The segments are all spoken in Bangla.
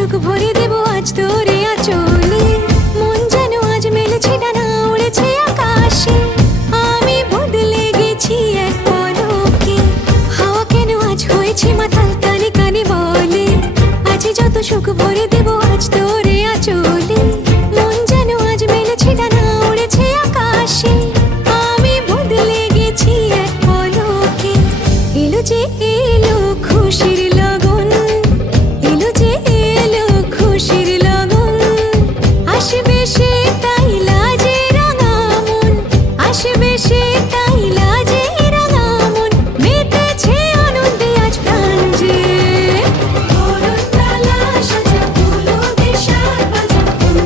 সুখ ভরে দেব আজ তোরে আঁচলে। মন যেন আজ মেলেছে ডানা, উড়েছে আকাশে। আমি বদলে গেছি এক পলকে, হাওয়া কেন আজ হয়েছে মাতাল, কানে কানে বলে আজ যত সুখ ভরে দেব আজ তোরে আঁচলে। মন যেন আজ মেলেছে ডানা, উড়েছে আকাশে। আমি বদলে গেছি এক পলকে। এলো যে এলো খুশির লগন, এলো যে এলো খুশির লগন। আসবে সে তাই লাজে রাঙা মন, আসবে সে তাই লাজে রাঙা মন। মেতেছে আনন্দে আজ প্রাণ যে। বরণডালা সাজা, ফুলো দেশার বাজা, ফুল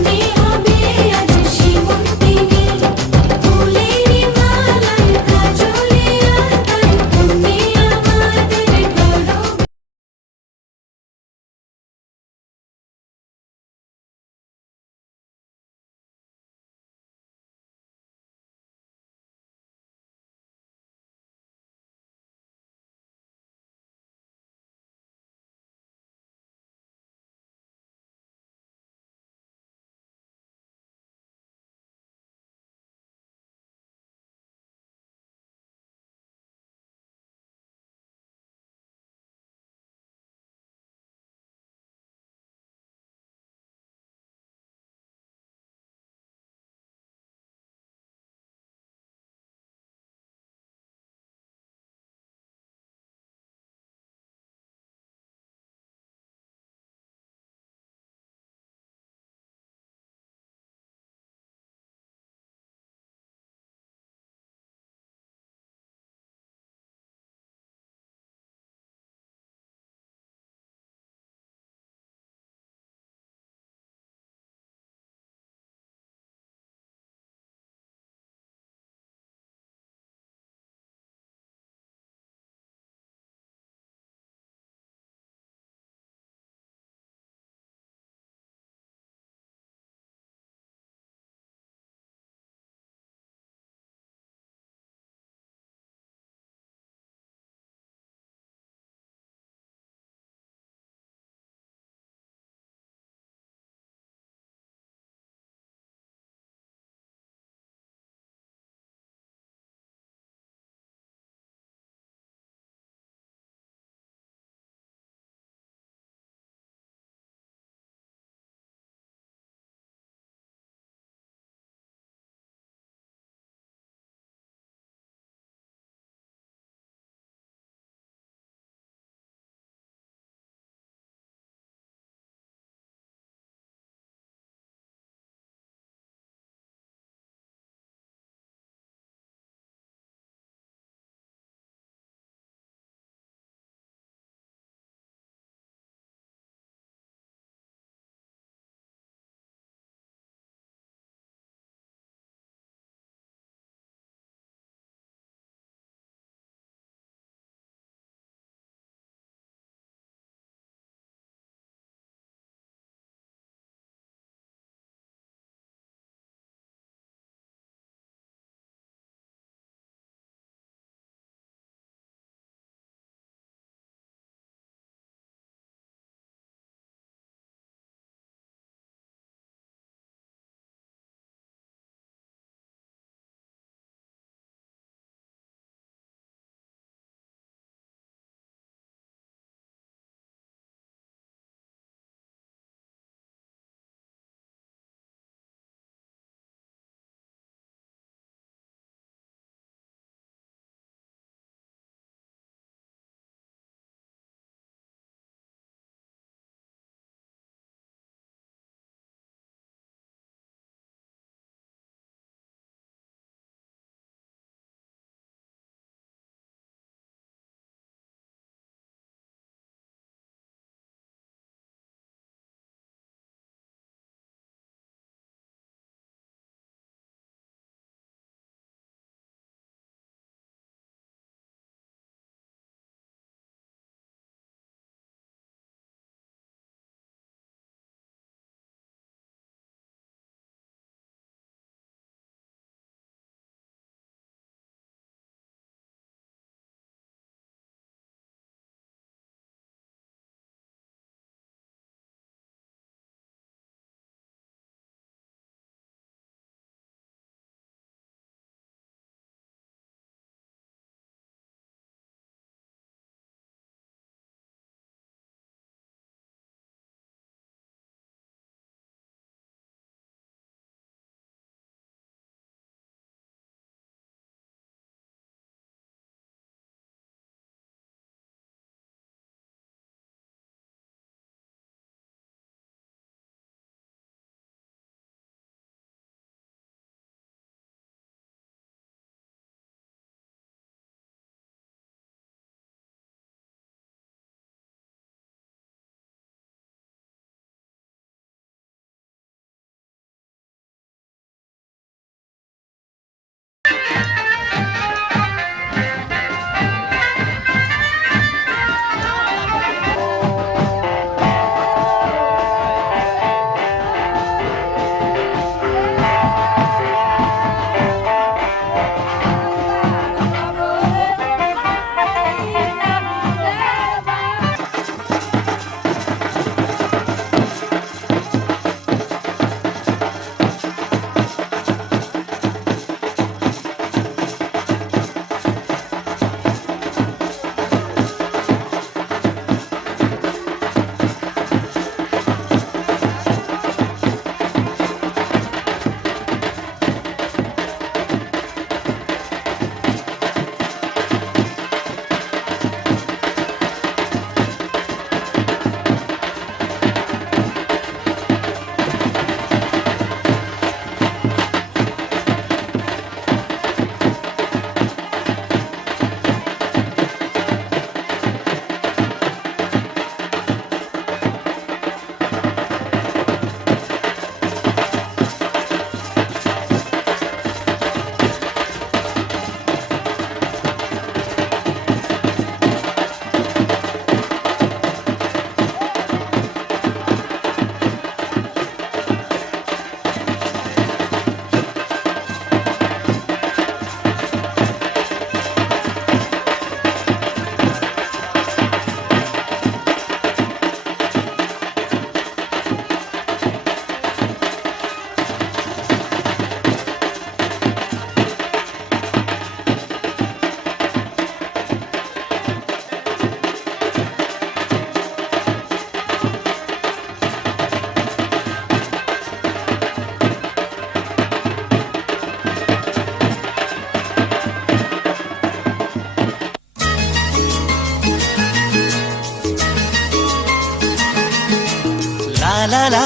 লা লা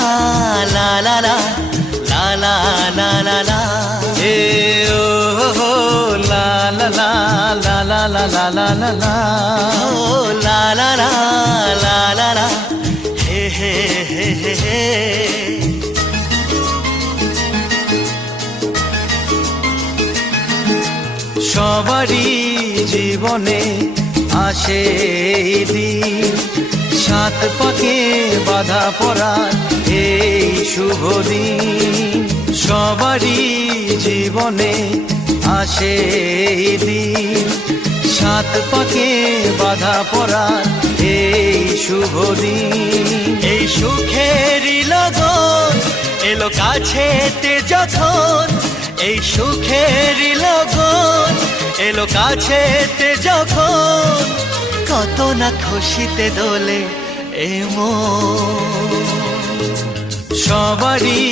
লা লা লা লা লা লা লা লা এ ও হো লা লা লা লা লা লা লা লা লা লা ও লা লা লা লা লা লা হে হে হে হে হে সবারই জীবনে আসে এই দিন সাত পাকে বাধা পড়ার এই শুভ দিন সবারই জীবনে আসে এই দিন সাত পাকে বাধা পড়ার এই শুভ দিন এই সুখেরই লগন এলো কাছেতে যখন এই সুখেরই লগন এলো কাছেতে যখন কত না খুশিতে দোলে এ মন সবারই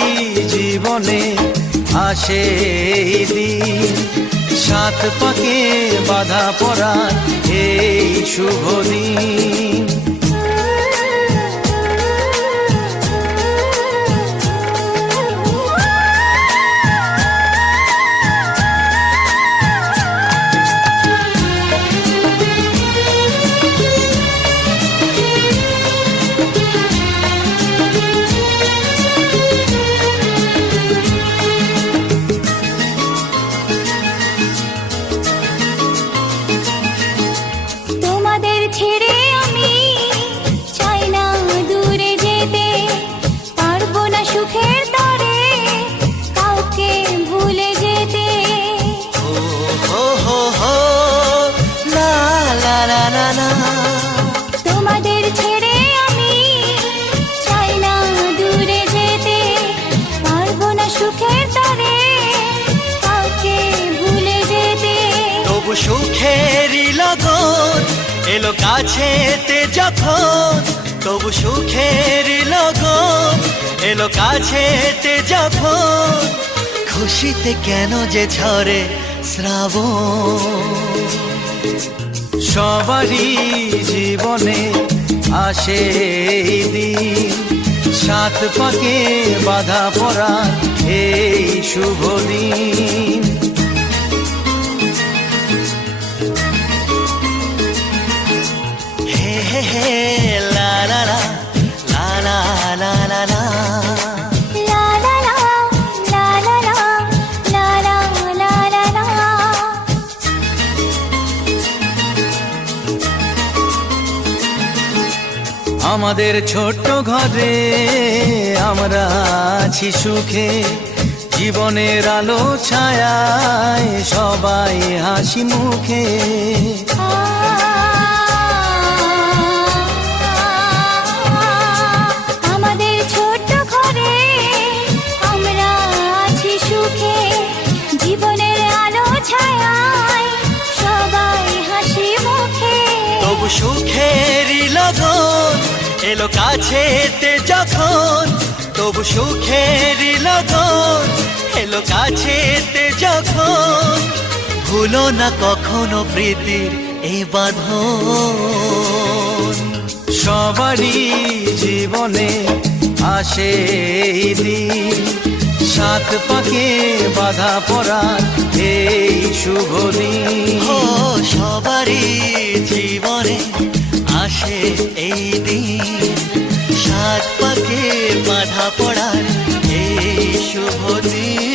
জীবনে আসে এই দিন সাত পাকে বাধা পড়ার এই শুভ দিন তোমাদের ছেড়ে আমি চাই না দূরে যেতে পারবো না সুখের তরে কাউকে ভুলে যেতে তবু সুখেরই লগন এলো কাছেতে যখন তবু সুখেরই লগন এলো কাছেতে যখন খুশিতে কেন যে ঝরে শ্রাবণ সবারই জীবনে আসে এই দিন সাত পাকে বাধা পড়ার এই শুভ দিন হে হে হে লা লা লা লা লা লা লা লা আমাদের ছোট্ট ঘরে আমরা আছি সুখে জীবনের আলো ছায়ায় সবাই হাসি মুখে আমাদের ছোট্ট ঘরে আমরা আছি সুখে জীবনের আলো ছায়ায় সবাই হাসি মুখে তবু সুখেরই লগন এলো কাছেতে যখন তবু সুখেরই লগন এলো কাছেতে যখন ভুলো না কখনো প্রীতির এই বাঁধন সবারই জীবনে আসে এই দিন সাত পাকে বাধা পড়ার এই শুভ দিন ও সবারই জীবনে আসে এই দিন সাত পাকে বাধা পড়ার এই শুভ দিন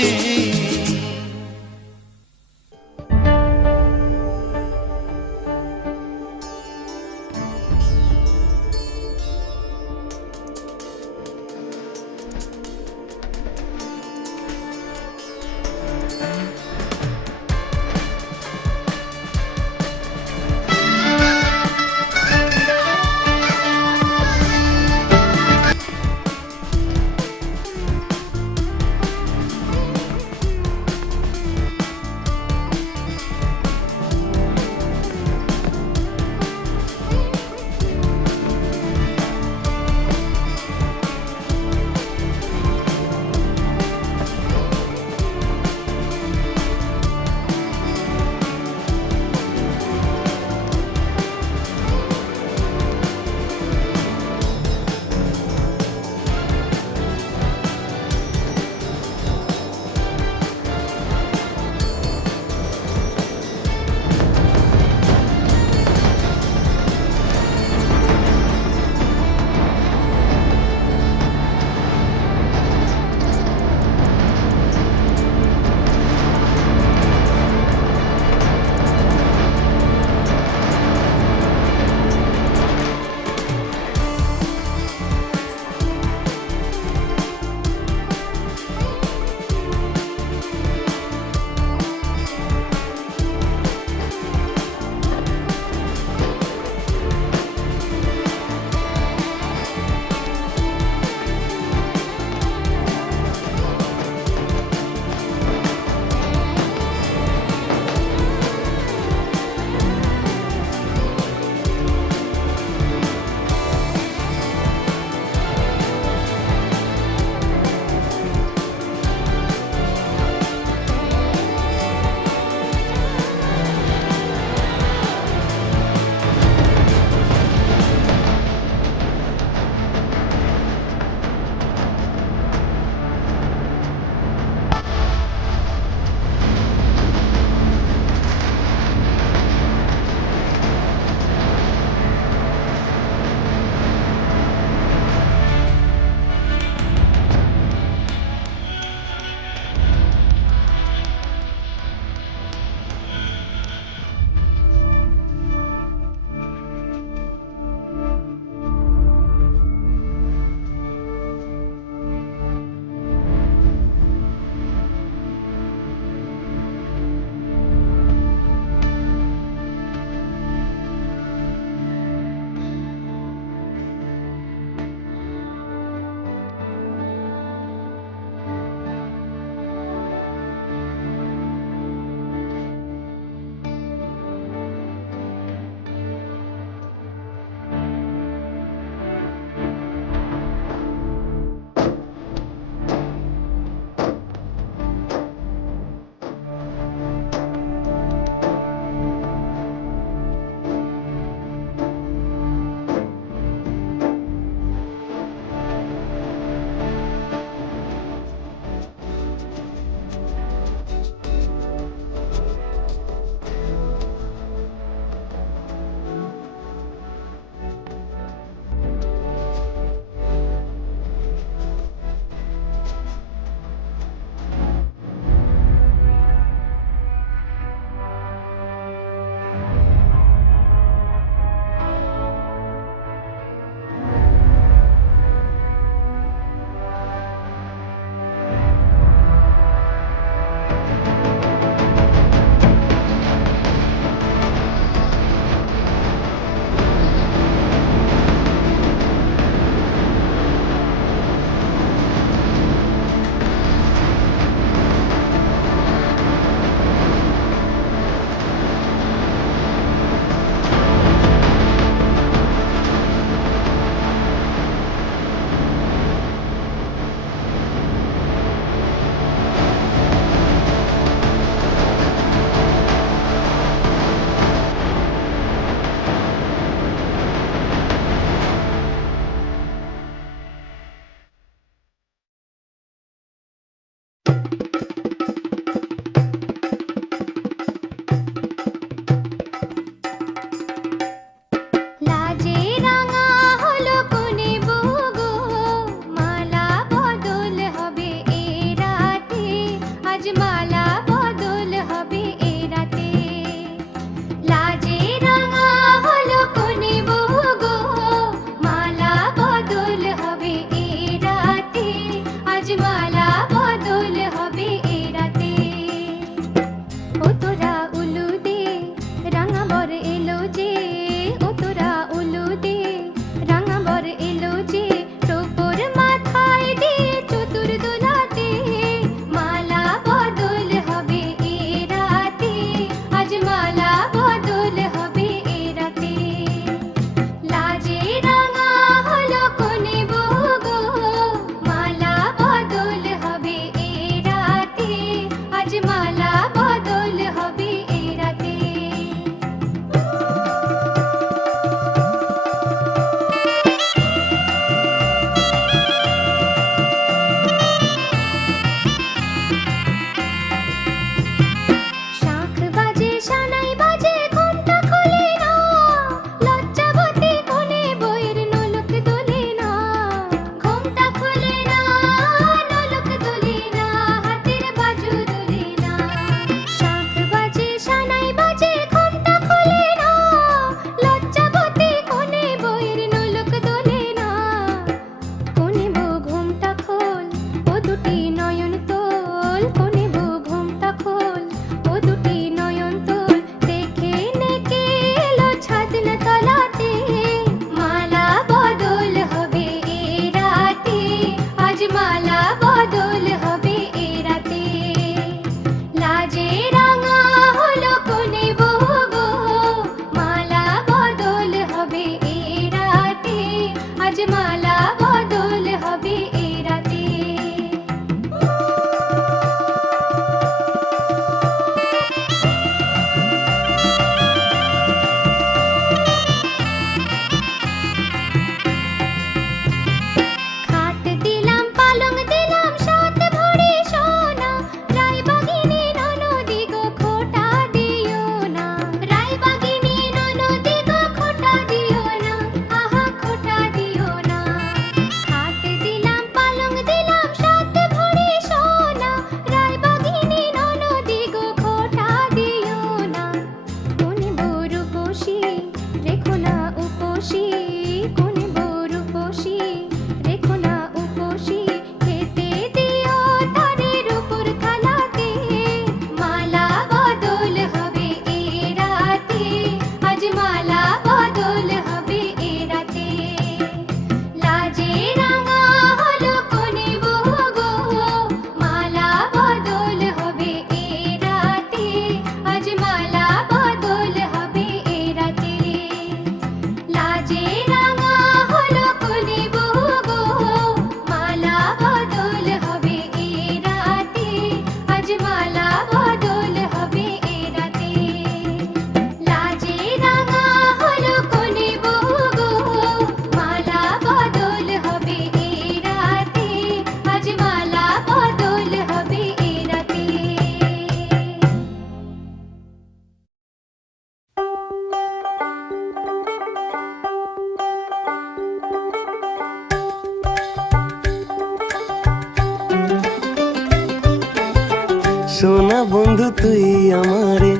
সোনা বন্ধু তুই আমারে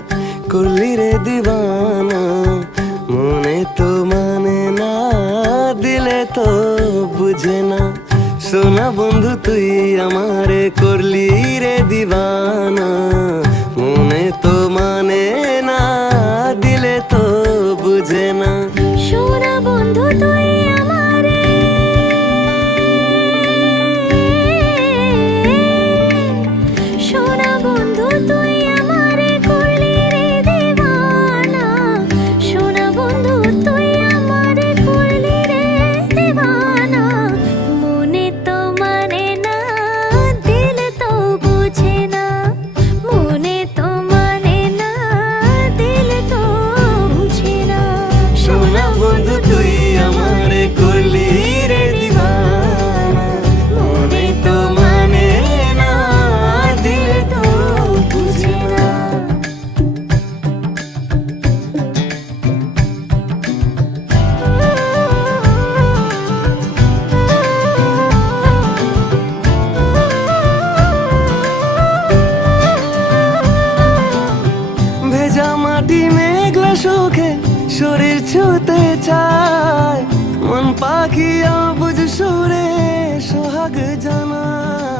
করলি রে দিবানা, মনে তো মানে না দিলে তো বুঝে না। সোনা বন্ধু তুই আমারে করলি রে দিবানা, মনে তো মানে না দিলে তো বুঝে না। সোনা বন্ধু তুই আমারে সোনা বন্ধু তুই আমারে করলি রে দিবানা, সোনা বন্ধু তুই আমারে করলি রে দিবানা, মনে তো মানে না দিল তো বুঝে না, মনে তো মানে না দিল তো বুঝে না। সোনা বন্ধু তুই আমারে করলি রে দিবানা, মনে তো মানে না দিলে তো বুঝে না। ভেজা মাটি মেঘলা সুখে শরীর ছুতে চায়, মন পাখি অবুঝ সুরে সোহাগ জানায়।